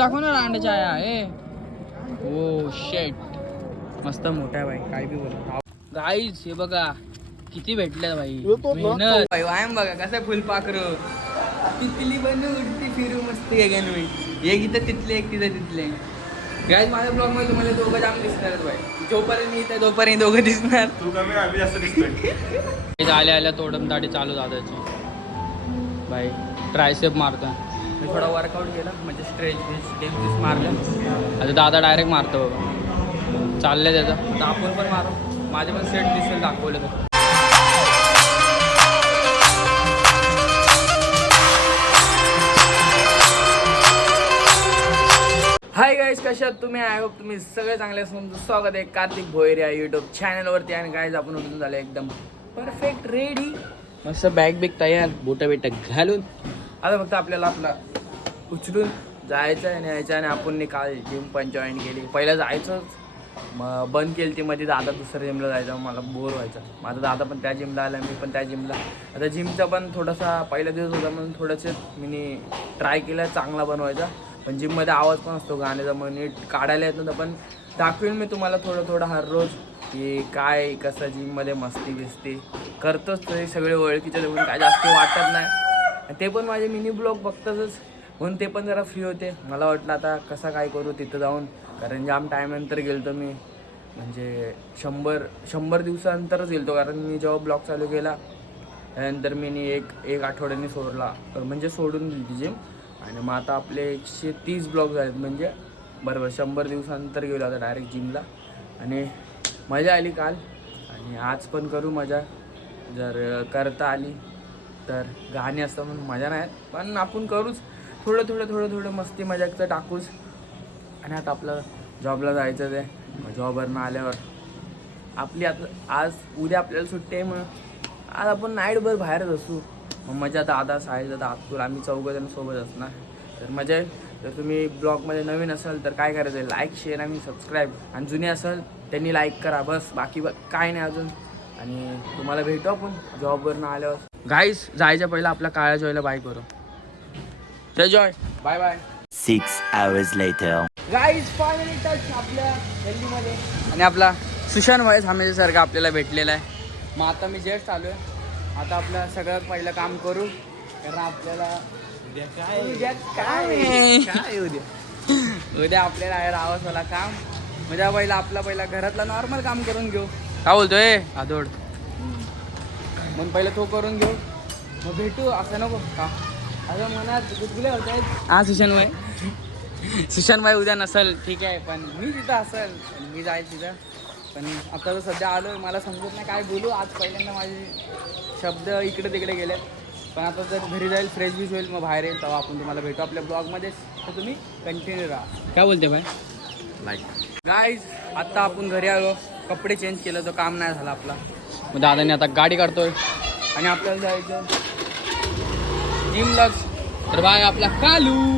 दाखव ना रांडच्या आहे. ओ शेट मस्त मोठा आहे भाई, काय बी बोल. गाईज हे बघा किती भेटल्या भाई, मेहनत भाई. व्यायाम बघा कसं फुलपाखरू तिथली बनू उडती फिरू मस्त गगन मी. एक इथं तिथले एक तिथं तिथले. गाईज माझ्या ब्लॉग मध्ये तुम्हाला दोघं जाम दिसणार भाई. जोपर्यंत मी इथं तोपर्यंत दोघं दिसणार. तू कमी आम्ही जास्त दिसतोय. आल्या आल्या तोडम दाढी चालू दादाची भाई. ट्रायसेप मारतोय मी, थोडा वर्कआउट केला म्हणजे स्ट्रेच मारलं. आता दादा डायरेक्ट मारतो बाबा, चाललंय त्याचं. आता आपण पण मारू, माझे पण सेट दिसेल दाखवलं तर. हाय गाईज, कशा आहात तुम्ही? आय होप तुम्ही सगळे चांगले असून तुमचं स्वागत आहे कार्तिक भोयर या यूट्यूब चॅनलवरती. आणि गाईज आपण उठून झालं एकदम परफेक्ट रेडी, मस्त बॅग बिग तयार, बोटा बिटा घालून. आता फक्त आपल्याला आपला उचलून जायचं आहे, न्यायचं. आणि आपण काल जिम पण जॉईन केली. पहिलं जायचंच मग बंद केली ती मध्ये. दादा दुसऱ्या जिमला जायचं, मला बोर व्हायचं. माझा दादा पण त्या जिमला आला, मी पण त्या जिमला. आता जिमचा पण थोडासा पहिला दिवस होता म्हणून थोडंसं मी ट्राय केलं चांगला बनवायचा. पण जिममध्ये आवाज पण असतो गाण्याचा, मग नीट काढायला येत नव्हतं. पण दाखवेन मी तुम्हाला थोडं हर रोज की काय कसं जिममध्ये मस्ती बिस्ती करतोच. तरी सगळे ओळखीचे बघून काय जास्त वाटत नाही. ते पण माझे मिनी ब्लॉग बघतातच म्हणून ते पण जरा फ्री होते. मला वाटलं आता कसं काय करू तिथं जाऊन, कारण जाम टायमानंतर गेलो तो मी, म्हणजे 100 दिवसानंतरच गेलो. कारण मी जेव्हा ब्लॉग चालू केला त्यानंतर मी एक आठवड्याने सोडला, म्हणजे सोडून दिली ती जिम. आणि मग आता आपले 130 ब्लॉग आहेत, म्हणजे बरोबर 100 दिवसानंतर गेलो आता डायरेक्ट जिमला. आणि मजा आली काल, आणि आज पण करू मजा जर करता आली तर. गाणी असतं म्हणून मजा नाही, पण आपण करूच थोडं मस्ती मजाक तर टाकूच. आणि आता आपलं जॉबला जायचं आहे. मग जॉबवरनं आल्यावर आपली आता आज उद्या आपल्याला सुट्टी आहे, मग आज आपण नाईटभर बाहेरच असू. मग मजा दादा साहिल दादा आतूर आम्ही 4 जण सोबत असणार, तर मजा येईल. जर तुम्ही ब्लॉगमध्ये नवीन असाल तर काय करायचं आहे, लाईक शेअर आणि सबस्क्राईब. आणि जुने असाल त्यांनी लाईक करा, बस बाकी काय नाही अजून. आणि तुम्हाला भेटू आपण जॉबवरनं आल्यावर. गाईस जायच्या पहिला आपल्या काळ्या जॉयला बाय करू. Jay Joy, bye bye. 6 hours later. Guys finally touch आपल्या गल्लीमध्ये. आणि आपला सुशांत भाई हमेशासारखा आपल्याला भेटलेला आहे. मग आता मी जस्ट आलो आहे. आता आपलं सगळ्यात पहिलं काम करू, कारण आपल्याला उद्या आपल्याला आहे राहावंच मला काम. म्हणजे पहिला घरातला नॉर्मल काम करून घेऊ. काय बोलतोय आदोड, म्हणून पहिलं तो करून घेऊ, मग भेटू. असं नको का असं मनात गुदगुले होत आहेत. हा सुशांत भाई उद्या नसेल ठीक आहे, पण मी तिथं असेल, मी जाईल तिथं. पण आता तर सध्या आलो आहे, मला समजत नाही काय बोलू. आज पहिल्यांदा माझे शब्द इकडे तिकडे गेलेत. पण आता जर घरी जाईल फ्रेश बीश होईल, मग बाहेर येईल, तेव्हा आपण तुम्हाला भेटू आपल्या ब्लॉगमध्येच. तर तुम्ही कंटिन्यू राहा. काय बोलते भाई लाईक. गाईज आत्ता आपण घरी आलो, कपडे चेंज केलं तर काम नाही झालं आपला. मग दादाने आता गाडी काढतोय आणि आपल्याला जायचं जिमलाच. तर बाय आपला कालू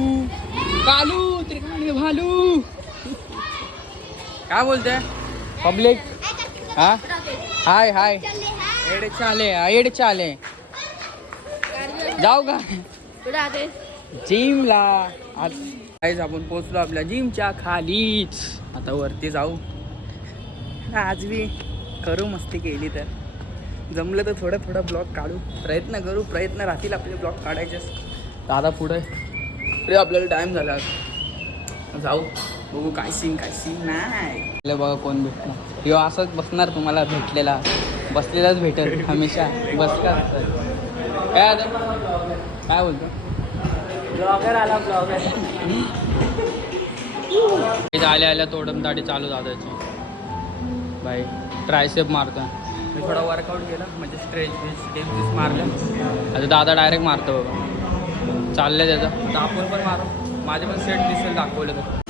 त्रिकाणी भालू. काय बोलते पब्लिक? हा हाय एड चाले जाऊ का जिमला? आज आपण पोचलो आपल्या जिमच्या खालीच. आता वरती जाऊ. आज बी करू मस्ती केली तर जमलं तर थोडं ब्लॉग काढू, प्रयत्न राहतील आपले ब्लॉग काढायचेच. दादा पुढे तरी आपल्याला टाइम झाला, जाऊ बघू काय सीन नाही. बघा कोण भेटणार, किंवा असंच बसणार. तुम्हाला बसलेलाच भेटेल हमेशा. बसकार काय आता काय बोलतो ब्लॉगर आला. आल्या तोडम दाढी चालू दादाची भाई. ट्रायसेप मारतोय मी, थोडा वर्कआउट केला म्हणजे स्ट्रेच मारलं. आता दादा डायरेक्ट मारतो बाबा, चाललंय त्याचं. आता आपण पण मारू, माझे पण सेट दिसेल दाखवलं तर.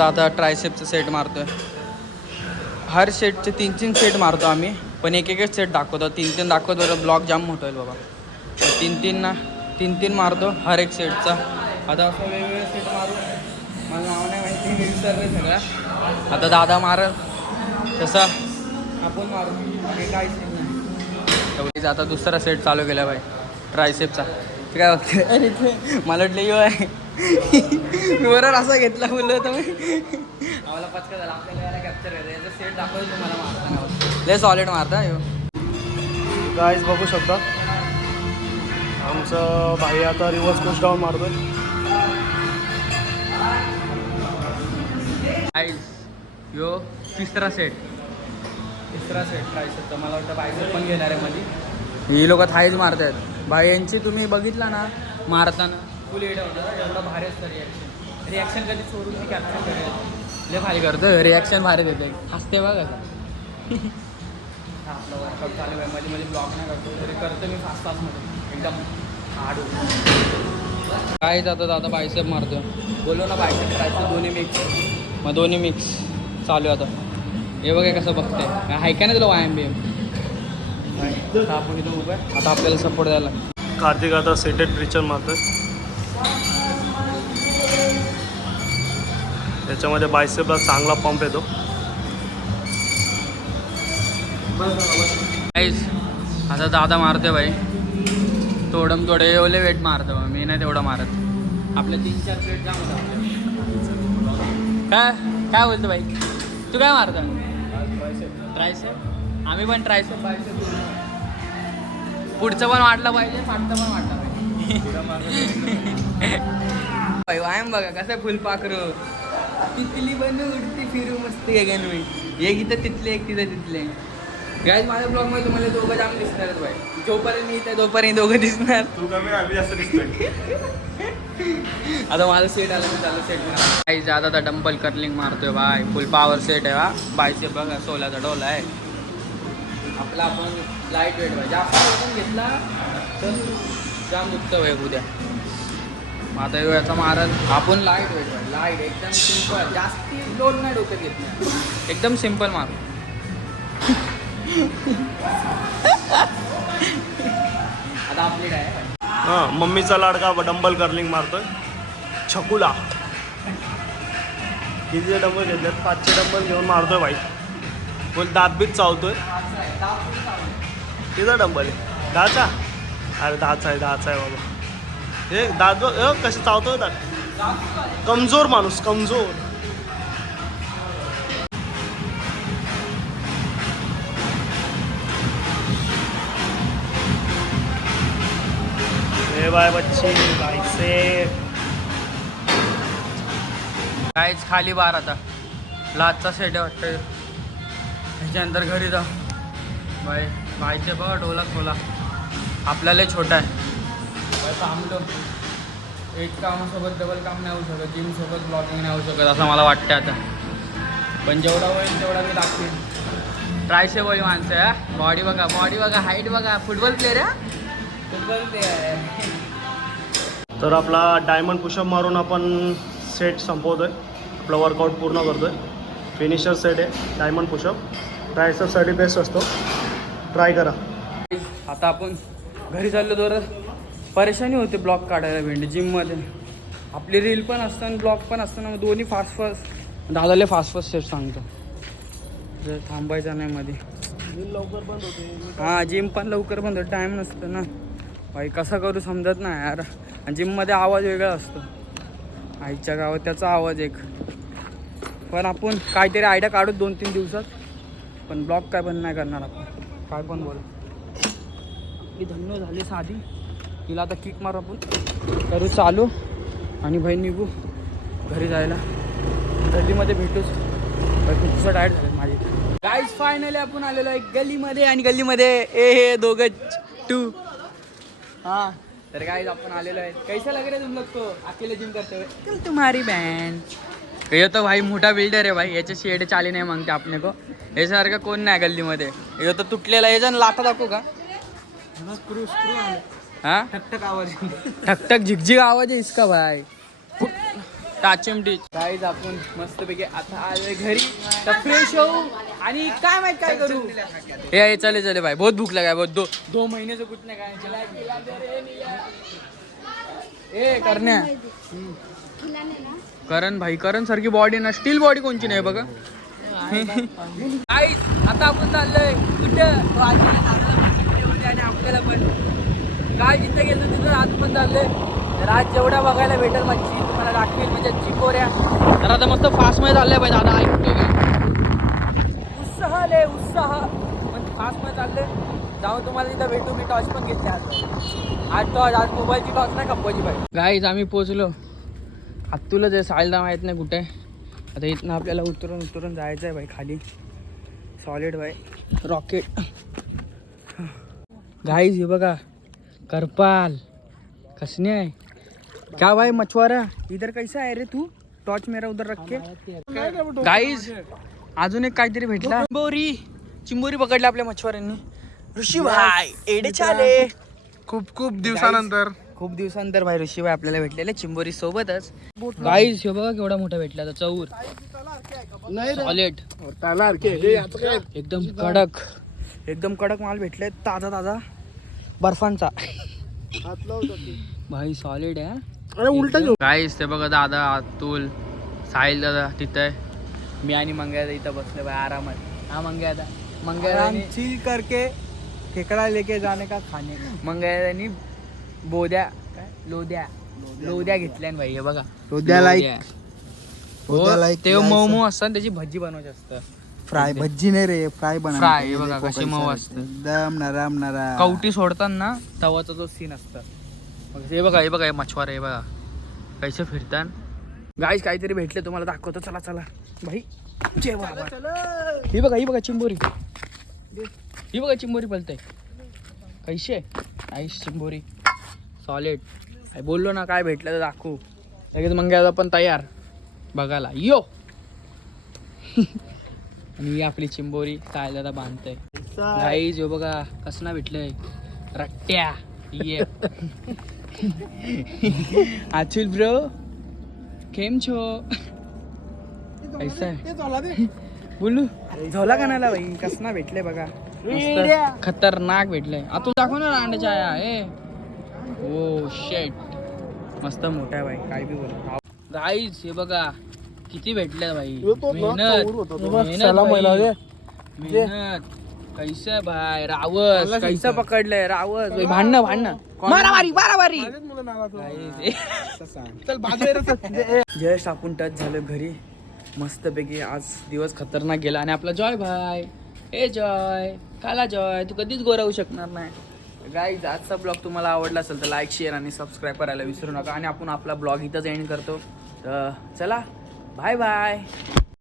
आता ट्रायसेपचं सेट मारतोय. हर सेटचे 3 सेट मारतो आम्ही. पण एक एकच सेट दाखवतो, 3 दाखवतो तर ब्लॉग जाम मोठा होईल बाबा. 3 मारतो हर एक सेटचा. आता असं वेगवेगळे सेट मारू, मला नाव नाही माहिती, मी विसरले सगळं. आता दादा मारल तसं आपण मारू, हे काहीच नाही. आता दुसरा सेट चालू केला बाई ट्रायसेपचा. ते काय बघते अरे ते मला वाटलं यो आहे. मी बरोबर असा घेतला बोललो होतं मी. आम्हाला पचका झाला, आपल्याला याला कॅप्चर करायचं. याचा सेट दाखवतो तुम्हाला मारताना, लय सॉलिड मारता यो. गाईज बघू शकता आमचं भाई आता रिव्हर्स पुश डाऊन मारतोय. यो तिसरा सेट ट्रायसेपचा. मला वाटतं बायसेप पण घेणार आहे मध्ये. ही लोक थाईज मारतात भाई. यांची तुम्ही बघितला ना मारताना फुल एड होतं, एवढं भारी असतं रिॲक्शन कधी सोडून मी कॅप्चर करेल. लय भारी करतो रिॲक्शन, भारी देते, हसते बघा. आपला वर्कआउट चालू आहे, मध्ये मध्ये ब्लॉग नाही करतो तरी करतो मी फास्टमध्ये एकदम हार्ड होतं. काय जातं आता बायसेप मारतो, बोललो ना बायसेप ट्रायसेप दोन्ही मिक्स. मग दोन्ही मिक्स चालू आहे आता. हे बघा कसं बघते, हाय का नाही तुला व्यायाम बियाम. आपण इथं उभं आहे, आता आपल्याला सपोर्ट द्यायला. कार्तिक आता सेटेड प्रिचर मारतोय. त्याच्यामध्ये बायसेपला चांगला पंप येतो. आता दादा मारते भाई, थोडे एवढे वेट मारतो, मी नाही तेवढं मारत. आपले 3-4 प्लेट जाम होतं. काय बोलतो भाई, तू काय मारतो? ट्रायसेप. आम्ही पण ट्रायसेप बायसेप. पुढचं पण वाटलं पाहिजे, मागचं पण वाटलं पाहिजे. व्यायाम बघा कसं फुलपाखरू, तिथली बनू उडती फिरू मस्त गेन मी. एक इथं तिथले, एक तिथं तिथले. गाईज माझ्या ब्लॉगमध्ये तुम्हाला दोघं जाम दिसणारच भाई. जोपर्यंत मी इथे तोपर्यंत दोघं दिसणार. तू कमी आम्ही जास्त दिसतोय. आता माझं सेट आलं मी चालू सेट गाईज. आता तर डंबल कर्लिंग मारतोय भाई, फुल पॉवर सेट आहे हा. बायसेप बघा 16चा डोला आहे आपला. आपण लाईट वेट भाई, जास्त वजन घेतला तर जाम दुखतं भाई उद्या. आता याचा मारल आपण लाईट वेट भाई, लाईट एकदम सिम्पल, जास्ती लोड नाही डोक्यात घेत नाही, एकदम सिम्पल मारू. आता आपली काय आहे हां, मम्मीचा लाडका डंबल कर्लिंग मारतोय छकुला. किती डंबल घेतलेत? 5चे डंबल घेऊन मारतोय भाई. बोल दात बीत चावतोय. किती डंबल आहे? 10चा? अरे 10चा आहे बाबा. हे दात कसे चावतोय दात. कमजोर माणूस, कमजोर. हे बाय बच्ची बायसेप. काहीच खाली बार. आता लाचचा सेट आहे वाटतं. त्याच्यानंतर घरी जा बाय. बायचे बघा डोला खोला, आपल्याला छोटा आहे. थांबलो, एक कामासोबत डबल काम नाही होऊ शकत, जिमसोबत ब्लॉगिंग नाही होऊ शकत असं मला वाटतं आता. पण जेवढा होईल तेवढा मी दाखवेन. ट्रायसेप वाली माणसं आहे. बॉडी बघा, हाईट बघा. फुटबॉल प्लेअर आहे, फुटबॉल प्लेअर आहे. तर आपला डायमंड पुशअप मारून आपण सेट संपवतोय. आपला वर्कआउट पूर्ण करतोय. फिनिशर सेट आहे डायमंड पुशअप. ट्रायसेपसाठी बेस्ट असतो, ट्राय करा. आता आपण घरी चाललो तर परेशानी होते ब्लॉग काढायला भेंडी. जिममध्ये आपली रील पण असतं आणि ब्लॉग पण असतं ना, दोन्ही फास्ट दादाले फास्ट सेट सांगतो. जर थांबायचा नाही मध्ये. लवकर बंद होते. हां, जिम पण लवकर बंद होते, टाईम नसतं ना भाई. कसं करू समजत नाही यार. आणि जिममध्ये आवाज वेगळा असतो, आईच्या गावात त्याचा आवाज एक. पण आपण काहीतरी आयडिया काढू 2-3 दिवसात. पण ब्लॉग काय पण नाही करणार आपण, काय पण बोल. आपली धन्य झाली साधी. तिला आता किक मारू आपण, करू चालू आणि भाई निघू घरी जायला. गल्लीमध्ये भेटूच. खूपचं टायर्ड झालं माझी. गाईज फायनली आपण आलेलो आहे गल्लीमध्ये. आणि गल्लीमध्ये हे दोघं 2. हां, तर गाईज आपण आलेलो आहे. कैसा लग रहा है तुम लोग को अकेले जिम करते हुए? तुम्हारी बँड. ये तो भाई मोठा बिल्डर आहे भाई, याच्याशी एडे चाली नाही मागते आपने को. याच्यासारखं कोण नाही गल्लीमध्ये. हे तर तुटलेला. हे जण लाथा दाखवू का? हां, ठकठक आवाज, ठकठक झिकझिक आवाज आहे इसका भाई. टाचिमटी गाईज आपण मस्तपैकी आता आले घरी तर फ्रेश होऊ आणि काय माहित काय करू हे चले चले भाई बहुत भूक लगा है बहुत 2 महीने से कुछ नहीं खाया चला ए करण्या करण भाई करण सारखी बॉडी ना स्टील बॉडी कोणची नाही बघा गाईज आता आपण चाललोय कुठं आणि आपल्याला पण काय जिथं गेलो तिथं आज पण चाललंय तर आज जेवढा बघायला भेटेल मच्छी तुम्हाला दाखवेल म्हणजे चिकोऱ्या तर आता मस्त फास्ट मध्ये चाललंय पाहिजे दादा ऐकतो का उत्साह पण फास्ट मध्ये चाललंय जाऊन तुम्हाला तिथं भेटू मी टॉर्च पण घेतली आज टॉर्च आज मोबाईलची टॉर्च नाही कप्पाची पाहिजे गाईज आम्ही पोहोचलो तुला जे सायलदा माहीत नाही कुठे आता इथनं आपल्याला उतरून जायचं आहे भाई खाली सॉलिड भाई रॉकेट गाईज हे बघा करपाल कसने है क्या भाई मछुआरा इधर कैसा है रे तू टॉर्च मेरा उधर रख के गाईज अजून एक काहीतरी भेटला चिंबोरी पकडली आपल्या मछुआऱ्यांनी ऋषी भाई एडे चाले खूप दिवसानंतर भाई ऋषी भाई आपल्याला भेटलेले चिंबोरी सोबतच गाईज हे बघा केवढा मोठा भेटला आता चौर सॉलिड एकदम कडक माल भेटले ताजा बर्फांचा भाई सॉलिड आहे गाईस ते बघा दादा अतुल साहिल दादा तिथं आहे मी आणि मंग्या इथं बसले भाई आरामात हा मंग्या चिल करके खेकडा लेके जाने का खाने मंग्यानी बोद्या काय लोद्या घेतल्या भाई हे बघा ते मऊ असतात त्याची भजी बनवायची असतं फ्राय भज्जी नाही रे फ्राय बनव फ्राय बघा कशी मऊ असते एकदम नरम कवटी सोडताना तवाचा जो सीन असतं हे बघा हे मछवार हे बघा कैसे फिरतात गाईस काहीतरी भेटले तुम्हाला दाखवतो चला भाई ही बघा चिंबोरी बोलतय कैसे आईस चिंबोरी सॉलिड बोललो ना काय भेटलं तर दाखवू लगेच मग पण तयार बघायला यो आणि ही आपली चिंबोरी सायला बांधतय गाईज हो बघा कसं भेटलंय रट्ट्या ये अतुल ब्रो केम छो ऐसा है बोलू झोला कानाला भाई कसना भेटले बघा मस्त खतरनाक भेटलंय अतुल दाखव ना अंड्याच्या आया ए ओ शेट मस्त मोठा आहे भाई काय बी बोल गाईज हे बघा किती भेटले भाई मेहनत कैसे भाई रावस कैसा पकडलंय रावस भांडणं मारामारी जस्ट आपण टच झालो घरी मस्तपैकी आज दिवस खतरनाक गेला आणि आपला जॉय भाई ए जॉय काला जॉय तू कधीच गोरावू शकणार नाही गाईज आजचा ब्लॉग तुम्हाला आवडला असेल तर लाईक शेअर आणि सबस्क्राईब करायला विसरू नका आणि आपण आपला ब्लॉग इथंच एंड करतो तर चला बाय बाय